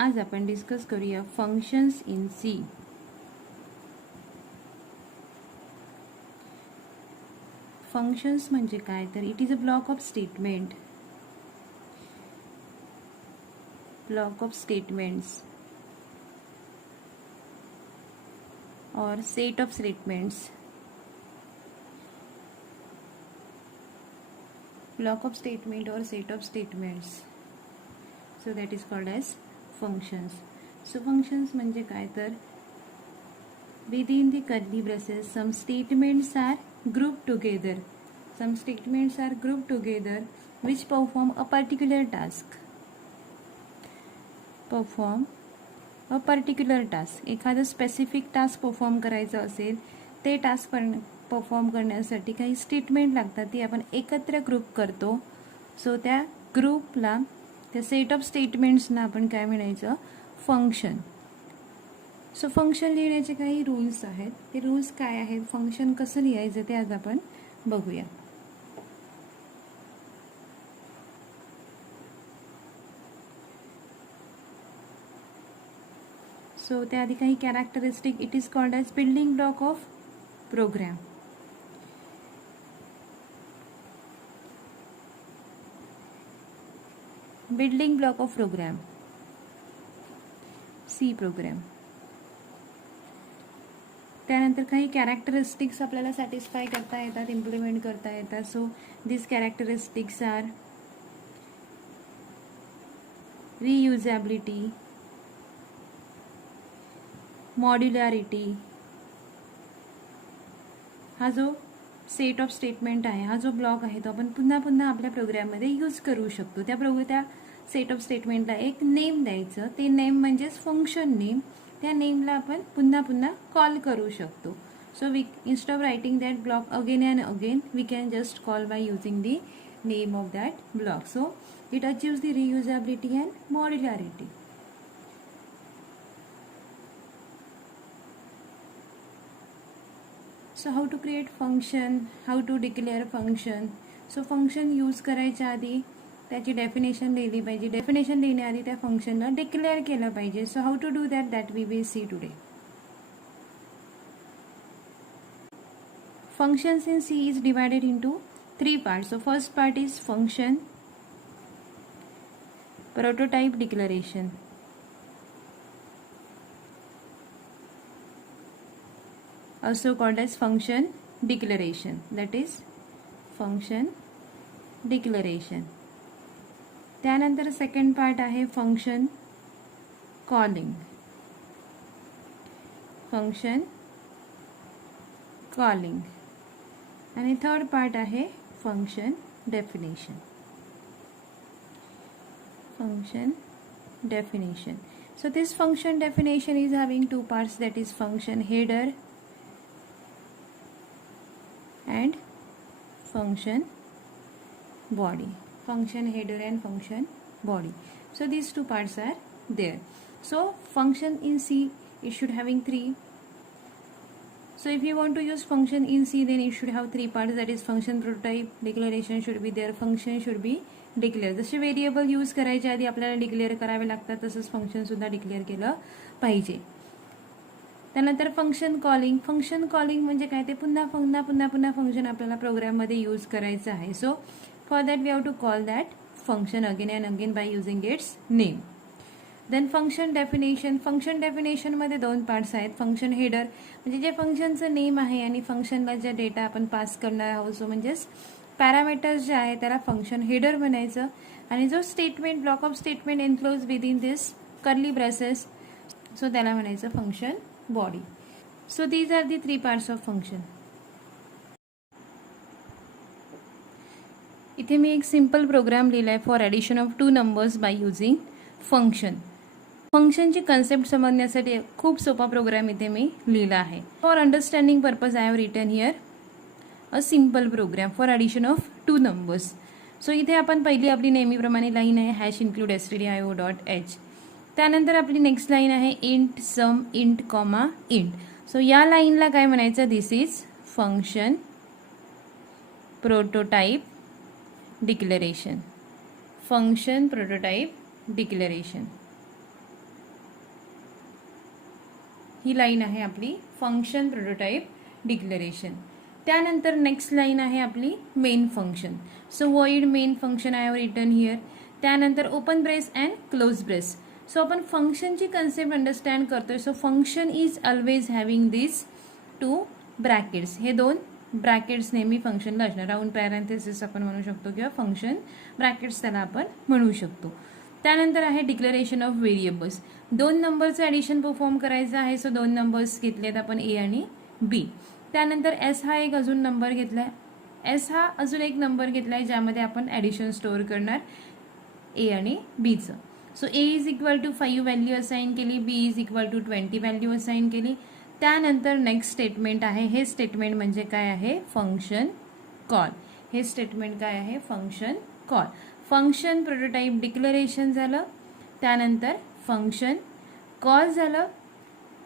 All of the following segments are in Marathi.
आज आपण डिस्कस करूया फंक्शन्स इन सी. फंक्शन्स म्हणजे काय तर it is a block of statement, block of statements or set of statements, block of statement or set of statements, so that is called as functions. So functions म्हणजे काय तर within the curly braces some statements are grouped together, some statements are grouped together which perform a particular task, perform a particular task. एखादं स्पेसिफिक टास्क परफॉर्म करायचं असेल, ते टास्क परफॉर्म करण्यासाठी काही स्टेटमेंट लागतात, ती आपण एकत्र ग्रुप करतो. सो त्या ग्रुपला, त्या सेट ऑफ स्टेटमेंट्सना आपण काय म्हणायचं, फंक्शन. सो फंक्शन लिहिण्याचे काही रूल्स आहेत. ते रूल्स काय आहेत, फंक्शन कसं लिहायचं ते आज आपण बघूया. सो त्याआधी काही characteristic. It is called as building block of program. Building block of program, c program. त्यानंतर काही कॅरेक्टरिस्टिक्स आपल्याला सॅटिस्फाय करता येतात, इम्प्लिमेंट करता येतात. So this characteristics are reusability, modularity. हा जो सेट ऑफ स्टेटमेंट आहे, हा जो ब्लॉक आहे, तो आपण पुन्हा पुन्हा आपल्या प्रोग्राममध्ये यूज करू शकतो. त्या सेट ऑफ स्टेटमेंटला एक नेम द्यायचं, ते नेम म्हणजेच फंक्शन नेम. त्या नेमला आपण पुन्हा पुन्हा कॉल करू शकतो. So we instead of writing that block again and again, we can just call by using the name of that block. So it achieves the reusability and modularity. So how to create function, how to declare function. So function use करायच्या आधी त्याची डेफिनेशन लिहिली पाहिजे. डेफिनेशन लिहिण्याआधी त्या फंक्शनला डिक्लेअर केलं पाहिजे. So how to do that we will see today. Functions in C is divided into 3 parts. So first part is function prototype declaration. Also called as function declaration. That is function declaration. त्यानंतर सेकंड पार्ट आहे फंक्शन कॉलिंग. Function calling. आणि थर्ड पार्ट आहे function definition. Function definition. So this function definition is having 2 parts, that is function header and function body. Function header and function body. So these 2 parts are there. So function in C, it should having 3. So if you want to use function in C, then it should have 3 parts, that is function prototype, declaration should be there, function should be declared. जसे व्हेरिएबल यूज करायच्या आधी आपल्याला डिक्लेअर करावे लागतात, तसंच फंक्शन सुद्धा डिक्लेअर केलं पाहिजे. त्यानंतर फंक्शन कॉलिंग. फंक्शन कॉलिंग म्हणजे काय, ते पुन्हा पुन्हा पुन्हा पुन्हा फंक्शन आपल्याला प्रोग्राममध्ये यूज करायचं आहे. So for that we have to call that function again and again by using its name. Then function definition. Function डेफिनेशनमध्ये 2 पार्ट्स आहेत. फंक्शन हेडर म्हणजे जे फंक्शनचं नेम आहे आणि फंक्शनला ज्या डेटा आपण पास करणार आहोत, सो म्हणजेच पॅरामीटर्स जे आहे त्याला फंक्शन हेडर म्हणायचं. आणि जो statement, block of statement enclose within this curly braces, so त्याला म्हणायचं function body. So these are the 3 parts of function. इथे मी एक सिंपल प्रोग्राम लिहिला आहे for addition of 2 numbers by using function. फंक्शनची कन्सेप्ट समजण्यासाठी खूप सोपा प्रोग्राम इथे मी लिहिला आहे. For understanding purpose I have written here a simple program for addition of 2 numbers. So इथे आपण पहिली आपली नेहमीप्रमाणे लाईन आहे हॅश इन्क्लूड stdio.h. त्यानंतर आपली नेक्स्ट लाईन आहे int sum int comma int. So या लाईनला काय म्हणायचं, this is function prototype declaration. Function prototype declaration. ही लाईन आहे आपली फंक्शन प्रोटोटाइप डिक्लेरेशन. त्यानंतर नेक्स्ट लाईन आहे आपली main function. So void main function I have written here. त्यानंतर open brace and close brace. So आपण फंक्शनची कन्सेप्ट अंडरस्टँड करतोय. So function is always having this 2 brackets. हे 2 ब्रॅकेट्स नेहमी फंक्शनला असणार. राऊंड पॅरेंथेसिस आपण म्हणू शकतो किंवा फंक्शन ब्रॅकेट्स त्याला आपण म्हणू शकतो. त्यानंतर आहे डिक्लेरेशन ऑफ व्हेरिएबल्स. 2 नंबरचं ॲडिशन परफॉर्म करायचं आहे. सो 2 नंबर्स घेतलेत आपण ए आणि बी. त्यानंतर एस हा एक अजून नंबर घेतलाय. एस हा अजून एक नंबर घेतलाय ज्यामध्ये आपण ॲडिशन स्टोअर करणार ए आणि बीचं. So A is equal to 5 value assign केली. B is equal to 20 value assign केली. त्यानंतर नेक्स्ट स्टेटमेंट आहे. हे स्टेटमेंट म्हणजे काय आहे? Function call. हे स्टेटमेंट काय आहे? Function call. Function prototype declaration झालं. त्यानंतर फंक्शन कॉल झालं.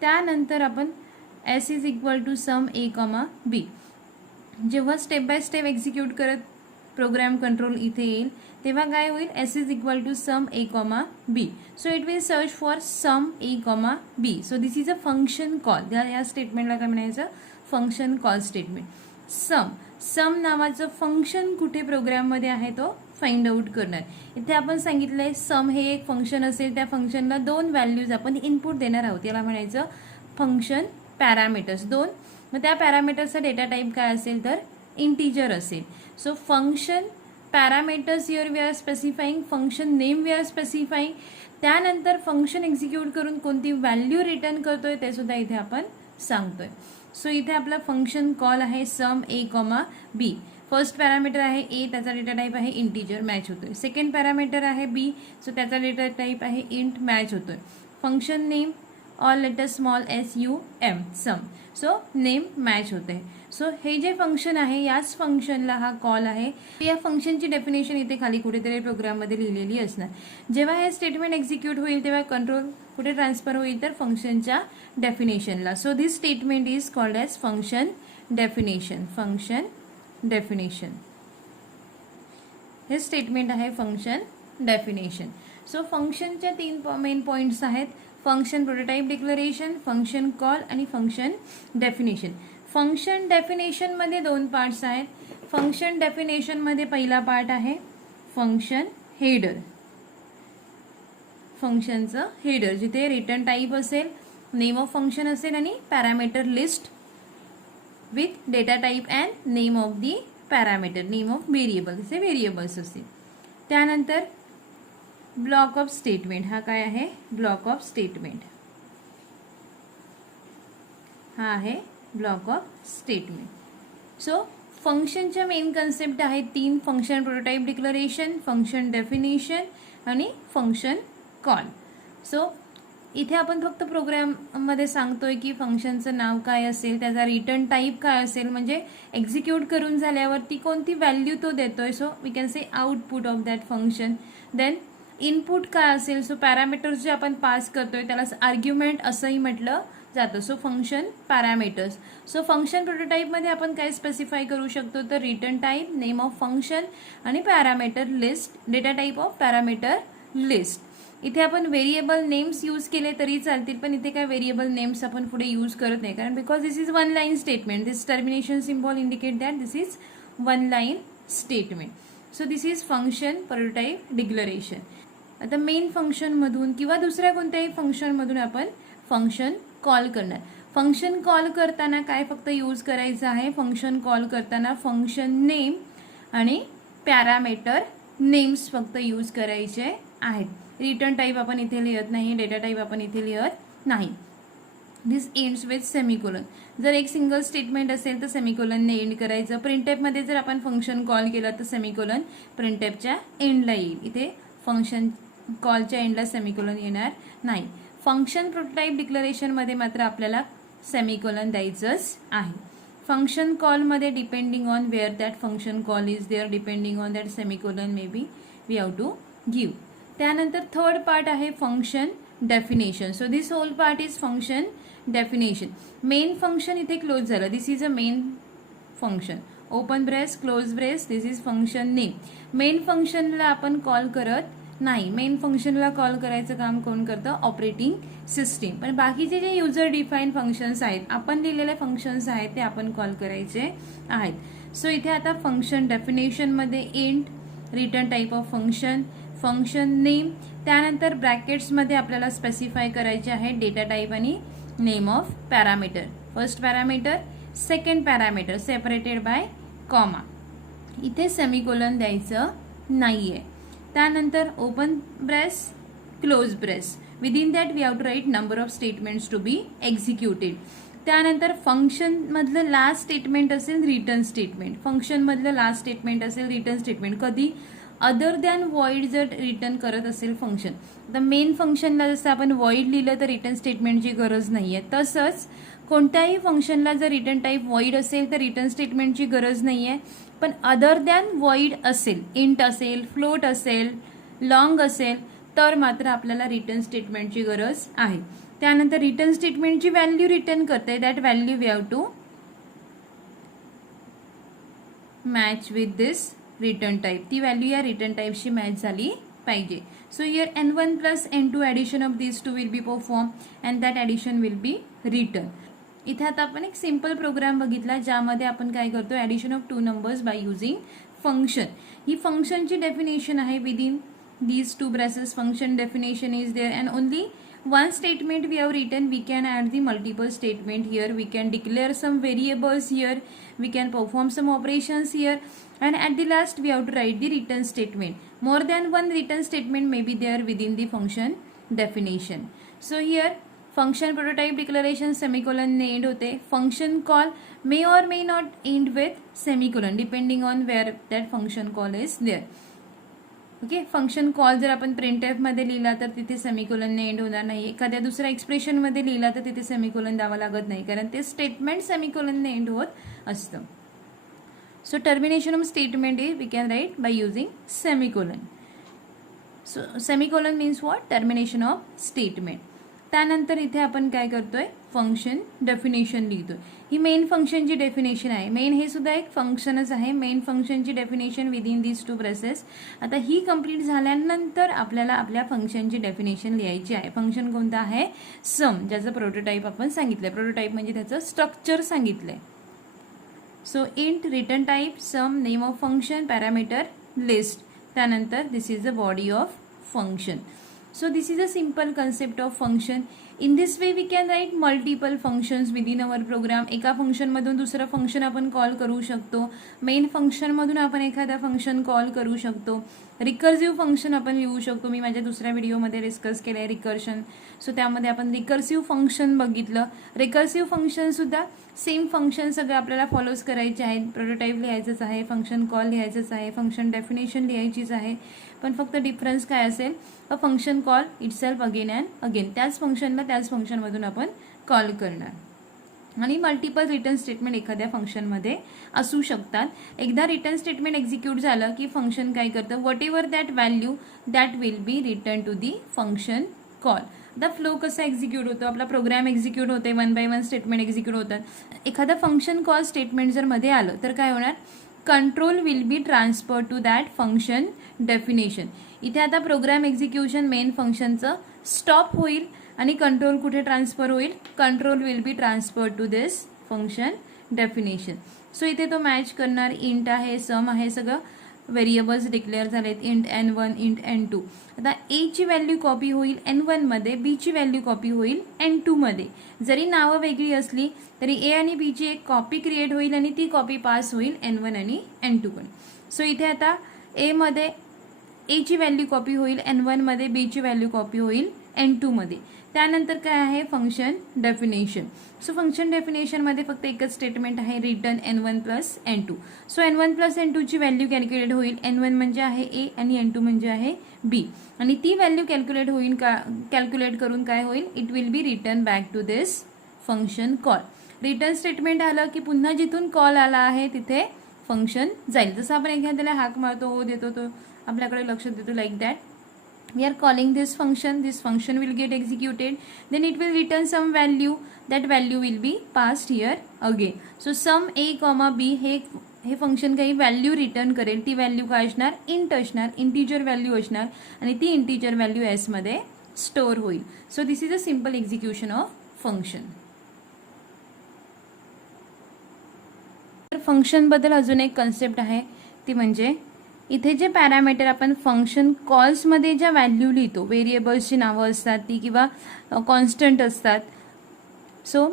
त्यानंतर आपण S is equal to sum A comma B. जेव्हा स्टेप बाय स्टेप एक्झिक्यूट करत प्रोग्राम कंट्रोल इथे येईल तेव्हा काय होईल? S is equal to sum A comma B. So it will search for sum A comma B. So this is a function call. या स्टेटमेंटला काय म्हणायचं? Function call statement. सम नावाचं फंक्शन कुठे प्रोग्राममध्ये आहे तो फाइंड आउट करणार. इथे आपण सांगितलंय सम हे एक फंक्शन असेल. त्या फंक्शनला 2 व्हॅल्यूज आपण इनपुट देणार आहोत. याला म्हणायचं फंक्शन पॅरामीटर्स 2. मग त्या पॅरामीटर्सचा डेटा टाईप काय असेल तर इंटीजर असेल. So function parameters here we are specifying. Function name we are specifying. त्यानंतर फंक्शन एक्झिक्यूट करून कोणती व्हॅल्यू रिटर्न करतोय ते सुद्धा इथे आपण सांगतोय. सो इथे आपला फंक्शन कॉल आहे सम ए कॉमा बी. फर्स्ट पॅरामीटर आहे ए, त्याचा डेटा टाईप आहे इंटीजर, मॅच होतोय. सेकंड पॅरामीटर आहे बी, सो त्याचा डेटा टाईप आहे इंट, मॅच होतोय. Function name all letter small SUM sum. So name match होते. सो हे जे फंक्शन आहे याच फंक्शनला हा कॉल आहे. या फंक्शनची डेफिनेशन इथे खाली कुठेतरी प्रोग्राममध्ये लिहिलेली असणार. जेव्हा हे स्टेटमेंट एक्झिक्यूट होईल तेव्हा कंट्रोल कुठे ट्रान्सफर होईल तर फंक्शनच्या डेफिनेशनला. So this statement is called as function definition. Function definition हे स्टेटमेंट आहे फंक्शन डेफिनेशन. सो फंक्शनच्या 3 मेन पॉइंट्स आहेत. Function prototype declaration, function call आणि फंक्शन डेफिनेशन. फंक्शन डेफिनेशनमध्ये 2 पार्ट्स आहेत. फंक्शन डेफिनेशनमध्ये पहिला पार्ट आहे फंक्शन हेडर. फंक्शनचं हेडर जिथे रिटर्न टाईप असेल, नेम ऑफ फंक्शन असेल आणि parameter list with data type and name of the parameter, name of variable, असे व्हेरिएबल्स असतील. त्यानंतर ब्लॉक ऑफ स्टेटमेंट. हा काय आहे? Block of statement. हा आहे ब्लॉक ऑफ स्टेटमेंट. सो फंक्शनच्या मेन कन्सेप्ट आहेत 3. Function prototype declaration, function definition आणि फंक्शन कॉल. सो इथे आपण फक्त प्रोग्राममध्ये सांगतोय की फंक्शनचं नाव काय असेल, त्याचा रिटर्न टाईप काय असेल, म्हणजे एक्झिक्यूट करून झाल्यावरती कोणती व्हॅल्यू तो देतोय. So we can say output of that function. Then input काय असेल. सो पॅरामीटर्स जे आपण पास करतोय त्याला आर्ग्युमेंट असंही म्हटलं जातं. So function parameters. So function प्रोटोटाइपमध्ये आपण काय स्पेसिफाय करू शकतो तर return type, name of function आणि parameter list, data type of parameter list. इथे आपण व्हेरिएबल नेम्स यूज केले तरी चालतील, पण इथे काय व्हेरिएबल नेम्स आपण पुढे यूज करत नाही, कारण because this is 1 line statement. This termination symbol indicate that this is 1 line statement. So this is function prototype declaration. आता मेन फंक्शनमधून किंवा दुसऱ्या कोणत्याही फंक्शनमधून आपण फंक्शन कॉल करणार. फंक्शन कॉल करताना काय फक्त यूज करायचं आहे? फंक्शन कॉल करताना फंक्शन नेम आणि पॅरामीटर नेम्स फक्त यूज करायचे आहेत. रिटर्न टाईप आपण इथे लिहत नाही, डेटा टाईप आपण इथे लिहत नाही. दिस एंड्स विथ सेमिकोलन. जर एक सिंगल स्टेटमेंट असेल तर सेमिकोलनने एंड करायचं. प्रिंटएपमध्ये जर आपण फंक्शन कॉल केलं तर सेमिकोलन प्रिंटएपच्या एंडला येईल. इथे फंक्शन कॉलच्या एंडला सेमिकोलन येणार नाही. फंक्शन प्रोटोटाइप डिक्लेरेशनमध्ये मात्र आपल्याला सेमिकोलन द्यायचंच आहे. फंक्शन कॉलमध्ये depending on where that function call is there, depending on that semicolon may be we have to give. त्यानंतर थर्ड पार्ट आहे function definition. So this whole part is function definition. Main function इथे क्लोज झालं. This is a main function. Open brace, close brace, this is function name. Main फंक्शनला आपण कॉल करत नाही, मेन फंक्शनला कॉल करायचं काम कोण करतं? Operating system. पण बाकीचे जे युजर डिफाईन फंक्शन्स आहेत, आपण लिहिलेले फंक्शन्स आहेत, ते आपण कॉल करायचे आहेत. सो इथे आता फंक्शन डेफिनेशन मध्ये int, return type of function, function name, त्यानंतर ब्रॅकेट्समध्ये आपल्याला स्पेसिफाय करायचे आहे डेटा टाईप आणि name of parameter. First parameter, second parameter separated by comma. इथे सेमिकोलन द्यायचं नाहीये. त्यानंतर open brace, close brace. Within that we have to write number of statements to be executed. त्यानंतर फंक्शन मधलं लास्ट स्टेटमेंट असेल रिटर्न स्टेटमेंट. फंक्शन मधलं लास्ट स्टेटमेंट असेल रिटर्न स्टेटमेंट. कधी? अदर दॅन वॉइड जर रिटर्न करत असेल फंक्शन. आता मेन फंक्शनला जसं आपण वॉइड लिहिलं तर रिटर्न स्टेटमेंटची गरज नाहीये, तसंच कोणत्याही फंक्शनला जर रिटर्न टाईप वॉइड असेल तर रिटर्न स्टेटमेंटची गरज नाहीये. पण अदर दॅन वॉइड असेल, इंट असेल, फ्लोट असेल, लॉंग असेल, तर मात्र आपल्याला रिटर्न स्टेटमेंटची गरज आहे. त्यानंतर रिटर्न स्टेटमेंटची व्हॅल्यू रिटर्न करते, that value we have to match with this return type. ती व्हॅल्यू या रिटर्न टाईपशी मॅच झाली पाहिजे. So here n1 plus n2 addition of this two will be perform and that addition will be return. इथे आता आपण एक सिंपल प्रोग्राम बघितला ज्यामध्ये आपण काय करतो? Addition of two numbers by using function. ही फंक्शनची डेफिनेशन आहे. Within these two braces function definition is there and only one statement we have written. We can add the multiple statement here, we can declare some variables here, we can perform some operations here, and at the last we have to write the return statement. More than one return statement may be there within the function definition. So here function prototype declaration semicolon ने end होते. Function call may or may not end with semicolon depending on where that function call is there. Okay. Function call जर आपण प्रिंटएफ मध्ये लिहिला तर तिथे सेमिकोलनने एंड होणार नाही. एखाद्या दुसऱ्या एक्सप्रेशन मध्ये लिहिला तर तिथे सेमिकोलन द्यावा लागत नाही, कारण ते स्टेटमेंट सेमिकोलनने एंड होत असतं. So termination of statement is we can write by using semicolon. So semicolon means what? Termination of statement. त्यानंतर इथे आपण काय करतोय? फंक्शन डेफिनेशन लिहितोय. ही मेन फंक्शनची डेफिनेशन आहे. मेन हे सुद्धा एक फंक्शनच आहे. मेन फंक्शनची definition within these two braces. आता ही कंप्लीट झाल्यानंतर आपल्याला आपल्या फंक्शनची डेफिनेशन लिहायची आहे. फंक्शन कोणतं आहे? सम, ज्याचं प्रोटोटाईप आपण सांगितलंय. प्रोटोटाईप म्हणजे त्याचं स्ट्रक्चर सांगितलंय. So int, return type, sum, name of function, parameter, list. त्यानंतर this is the body of function. So this is a simple concept of function. In this way we can write multiple functions within our program. एका फंक्शन मधून दुसरं फंक्शन आपण कॉल करू शकतो. मेन फंक्शन मधून आपण एखादा फंक्शन कॉल करू शकतो. रिकर्सिव्ह फंक्शन आपण लिहू शकतो. मी माझ्या दुसऱ्या व्हिडिओमध्ये डिस्कस केलंय रिकर्शन. सो त्यामध्ये आपण रिकर्सिव्ह फंक्शन बघितलं. रिकर्सिव्ह फंक्शन सुद्धा सेम फंक्शन सगळं आपल्याला फॉलोज करायचे आहेत. प्रोटोटाईप लिहायचंच आहे, फंक्शन कॉल लिहायचंच आहे, फंक्शन डेफिनेशन लिहायचीच आहे. पण फक्त डिफरन्स काय असेल? अ function call itself again and again. त्याच फंक्शनला त्याच फंक्शनमधून आपण कॉल करणार. आणि मल्टिपल रिटर्न स्टेटमेंट एखाद्या फंक्शनमध्ये असू शकतात. एकदा रिटर्न स्टेटमेंट एक्झिक्यूट झालं की फंक्शन काय करतं? Whatever that value that will be return to the function call. The flow कसा एक्झिक्यूट होतो? आपला प्रोग्राम एक्झिक्यूट होते, one by one statement execute होतात. एखादा फंक्शन कॉल स्टेटमेंट जर मध्ये आलं तर काय होणार? Control will be transfer to that function definition. इथे आता प्रोग्राम एक्झिक्युशन मेन फंक्शनचं स्टॉप होईल आणि कंट्रोल कुठे ट्रान्सफर होईल? Control will be transfer to this function definition. So इथे तो मॅच करणार. इंट आहे, सम आहे, सगळं व्हेरिएबल्स डिक्लेअर झालेत. Int n1, int n2. आता a ची व्हॅल्यू कॉपी होईल n1 मध्ये, b ची व्हॅल्यू कॉपी होईल n2 मध्ये. जरी नावं वेगळी असली तरी a आणि b ची एक कॉपी क्रिएट होईल आणि ती कॉपी पास होईल n1 आणि n2 कडे. सो इथे आता a मध्ये a ची व्हॅल्यू कॉपी होईल n1 मध्ये, b ची व्हॅल्यू कॉपी होईल n2 मध्ये. त्यानंतर काय आहे? Function definition. So function definition मध्ये फक्त एकच स्टेटमेंट आहे, return n1 plus n2. So n1 plus n2 ची व्हॅल्यू कॅल्क्युलेट होईल. n1 म्हणजे आहे a आणि n2 म्हणजे आहे b. आणि ती व्हॅल्यू कॅल्क्युलेट होईल का? कॅल्क्युलेट करून काय होईल? It will be return back to this function call. Return statement आलं की पुन्हा जिथून कॉल आला आहे तिथे फंक्शन जाईल. जसं आपण एखाद्याला हाक मारतो, हो देतो, तो आपल्याकडे लक्ष देतो, like that. We are calling this function will get executed, then it will return some value, that value will be passed here again. So sum a comma b हे हे फंक्शन काही व्हॅल्यू रिटर्न करेल, ती व्हॅल्यू काय असणार, इंट असणार, इंटिजर व्हॅल्यू असणार आणि ती इंटिजर व्हॅल्यू एस मध्ये स्टोअर होईल. So this is a simple execution of function. तर फंक्शन बद्दल अजून एक कन्सेप्ट आहे, ती म्हणजे इथे जे पॅरामीटर आपण फंक्शन कॉल्समध्ये ज्या व्हॅल्यू लिहितो, व्हेरिएबल्सची नावं असतात ती किंवा कॉन्स्टंट असतात. सो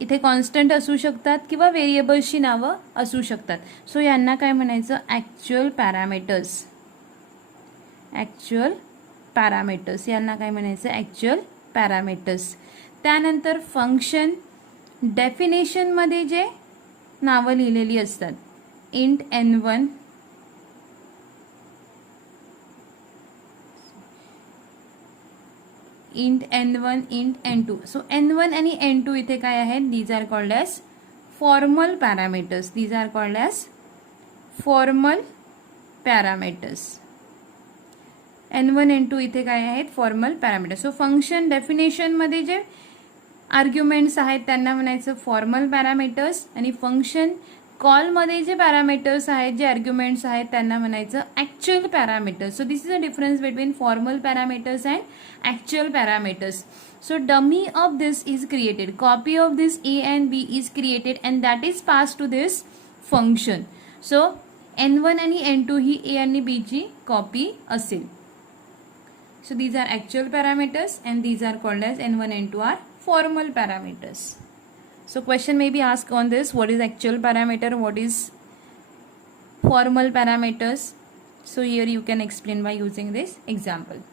इथे कॉन्स्टंट असू शकतात किंवा व्हेरिएबल्सची नावं असू शकतात. सो यांना काय म्हणायचं, ॲक्च्युअल पॅरामीटर्स. ॲक्च्युअल पॅरामीटर्स यांना काय म्हणायचं, ॲक्च्युअल पॅरामीटर्स. त्यानंतर फंक्शन डेफिनेशनमध्ये जे नावं लिहिलेली असतात, int n1, int n1, int n2. So n1 आणि n2 इथे काय आहेत, these are called as formal parameters. These are called as formal parameters. n1 n2 इथे काय आहेत, फॉर्मल पॅरामीटर्स. सो फंक्शन डेफिनेशनमध्ये जे आर्ग्युमेंट्स आहेत त्यांना म्हणायचं फॉर्मल पॅरामीटर्स आणि फंक्शन कॉलमध्ये जे पॅरामीटर्स आहेत, जे आर्ग्युमेंट्स आहेत त्यांना म्हणायचं actual parameters. So this is a difference between formal parameters and actual parameters. So dummy of this is created, copy of this a and b is created and that is passed to this function. So n1 आणि n2 ही a आणि b ची कॉपी असेल. So these are actual parameters and these are called as n1 n2 are formal parameters. So question may be asked on this, what is actual parameter, what is formal parameters. So here you can explain by using this example.